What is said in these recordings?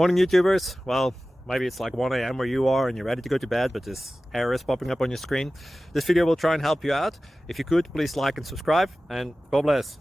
Morning YouTubers. Well, maybe it's like 1 a.m. where you are and you're ready to go to bed, but this error is popping up on your screen. This video will try and help you out. If you could, please like and subscribe, and God bless.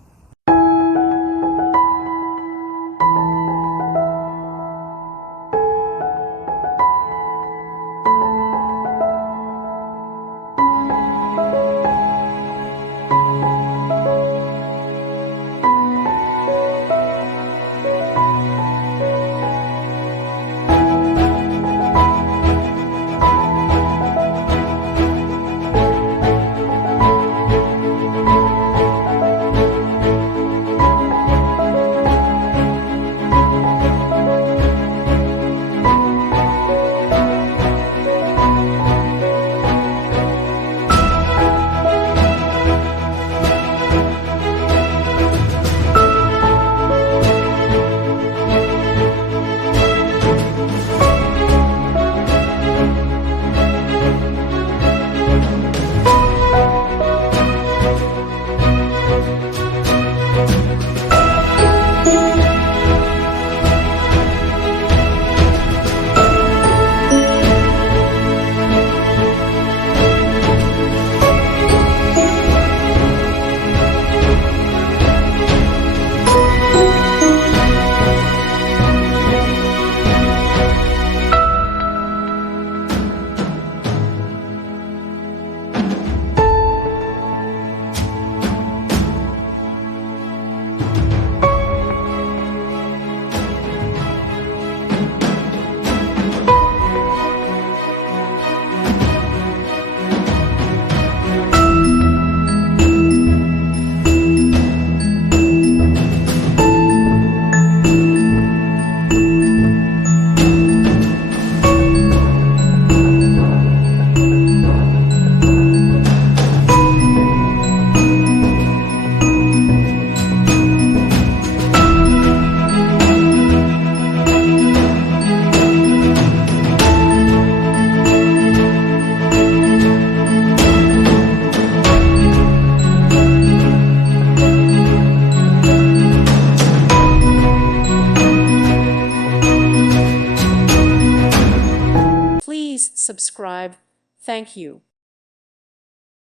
Please subscribe. Thank you.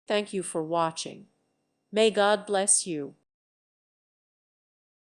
Thank you for watching. May God bless you.